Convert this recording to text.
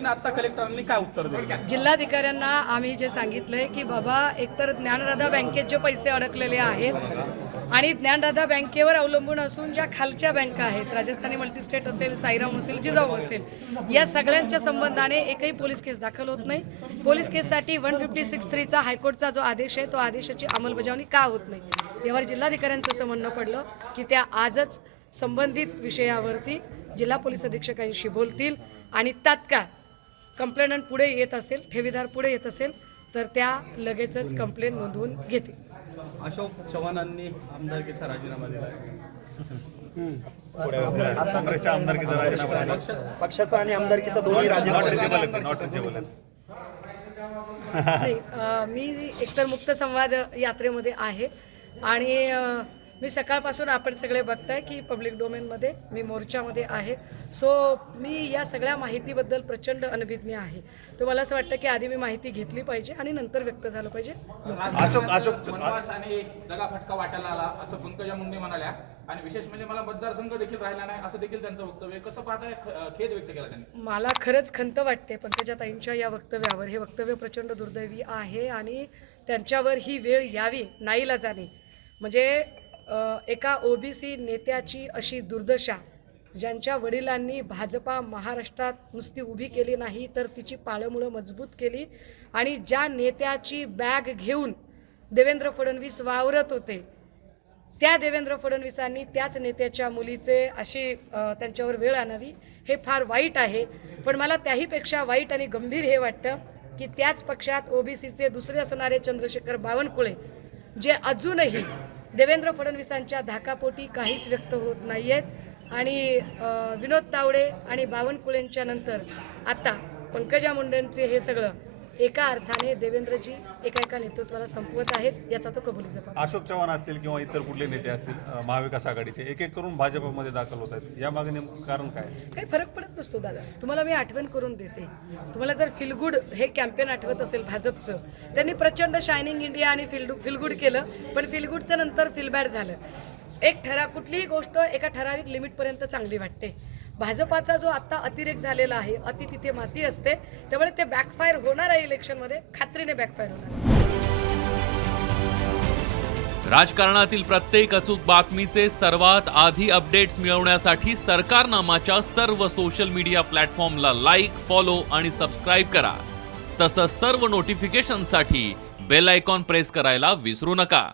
आता कलेक्टरांनी काय उत्तर दिलं? जिल्हाधिकाऱ्यांना आम्ही जे सांगितलंय की बाबा एकतर ज्ञानराधा बँकेत जे पैसे अडकलेले आहेत आणि ज्ञानराधा बँकेवर अवलंबून असून ज्या खालच्या बँका आहेत राजस्थानी मल्टीस्टेट असेल साईराम असेल जिजाऊ असेल या सगळ्यांच्या संबंधाने एकही पोलीस केस दाखल होत नाही. पोलीस केससाठी वन फिफ्टी सिक्स थ्रीचा हायकोर्टचा जो आदेश आहे तो आदेशाची अंमलबजावणी का होत नाही? यावर जिल्हाधिकाऱ्यांचं असं म्हणणं पडलं की त्या आजच संबंधित विषयावरती जिल्हा पोलीस अधीक्षकांशी बोलतील आणि तात्काळ कंप्लेनंट पुढे येत असेल ठेवीदार पुढे येत असेल तर त्या लगेचच कंप्लेन नोंदवून घेतील. अशोक चव्हाणांनी आमदारकीचा राजीनामा दिला. काँग्रेसच्या आमदारकीचा राजीनामा दिला. पक्ष पक्षाचा आणि आमदारकीचा दोन्ही राजीनामा मी एकतर मुक्त संवाद यात्रेमध्ये आहे आणि मी सकाळपासून आपण सगळे बघताय की पब्लिक डोमेनमध्ये मी मोर्चामध्ये आहे. सो मी या सगळ्या माहितीबद्दल प्रचंड अनभिज्ञ आहे. तर मला असं वाटतं की आधी मी माहिती घेतली पाहिजे आणि नंतर व्यक्त झालं पाहिजे? अशोक अशोक वनवास आणि दगाफटका वाटायला आला असं पंकजा मुंडे म्हणाल्या. आणि विशेष म्हणजे मला मतदारसंघ देखील राहिला नाही असं देखील त्यांचं वक्तव्य. कसं पाहताय? खेद व्यक्त केला त्यांनी. मला खरंच खंत वाटते पंकजाताईंच्या या वक्तव्यावर. हे वक्तव्य प्रचंड दुर्दैवी आहे आणि त्यांच्यावर ही वेळ यावी नाईला जाणे म्हणजे एका ओबीसी नेत्याची अशी दुर्दशा ज्यांच्या वडिलांनी भाजपा महाराष्ट्रात नुसती उभी केली नाही तर तिची पाळंमुळं मजबूत केली आणि ज्या नेत्याची बॅग घेऊन देवेंद्र फडणवीस वावरत होते त्या देवेंद्र फडणवीसांनी त्याच नेत्याच्या मुलीचे अशी त्यांच्यावर वेळ आणावी हे फार वाईट आहे. पण मला त्याहीपेक्षा वाईट आणि गंभीर हे वाटतं की त्याच पक्षात ओबीसीचे दुसरे असणारे चंद्रशेखर बावनकुळे जे अजूनही देवेंद्र फडणवीसांच्या धाकापोटी काहीच व्यक्त होत नाही आहेत आणि विनोद तावडे आणि बावनकुळेंच्या नंतर आता पंकजा मुंडेंचे हे सगळं एका अर्थाने देवेंद्रजी एका एका नेतृत्वाला संपवत आहेत याचा तो कबुलीचा भाग अशोक चव्हाण असतील किंवा इतर कुठले नेते असतील महाविकास आघाडीचे एक एक करून भाजपमध्ये दाखल होत आहेत. या मागे नेमकं कारण काय? काही फरक पडत नसतो दादा. तुम्हाला मी आठवण करून देते. तुम्हाला जर फिलगुड हे कॅम्पेन आठवत असेल भाजपचं त्यांनी प्रचंड शायनिंग इंडिया आणि फिल फिलगुड केलं पण फिलगुडचं नंतर फिलबॅड झालं. एक ठरा कुठलीही गोष्ट एका ठराविक लिमिटपर्यंत चांगली वाटते. भाजपाचा जो आत्ता अतिरेक झालेला आहे अति तिथे माती असते त्यामुळे ते बॅकफायर होणार आहे इलेक्शनमध्ये खात्रीने बॅकफायर होणार राजकारणातील प्रत्येक अचूक बातमीचे सर्वात आधी अपडेट्स मिळवण्यासाठी सरकारनामाच्या सर्व सोशल मीडिया प्लॅटफॉर्मला लाईक फॉलो आणि सबस्क्राईब करा. तसंच सर्व नोटिफिकेशनसाठी बेल आयकॉन प्रेस करायला विसरू नका.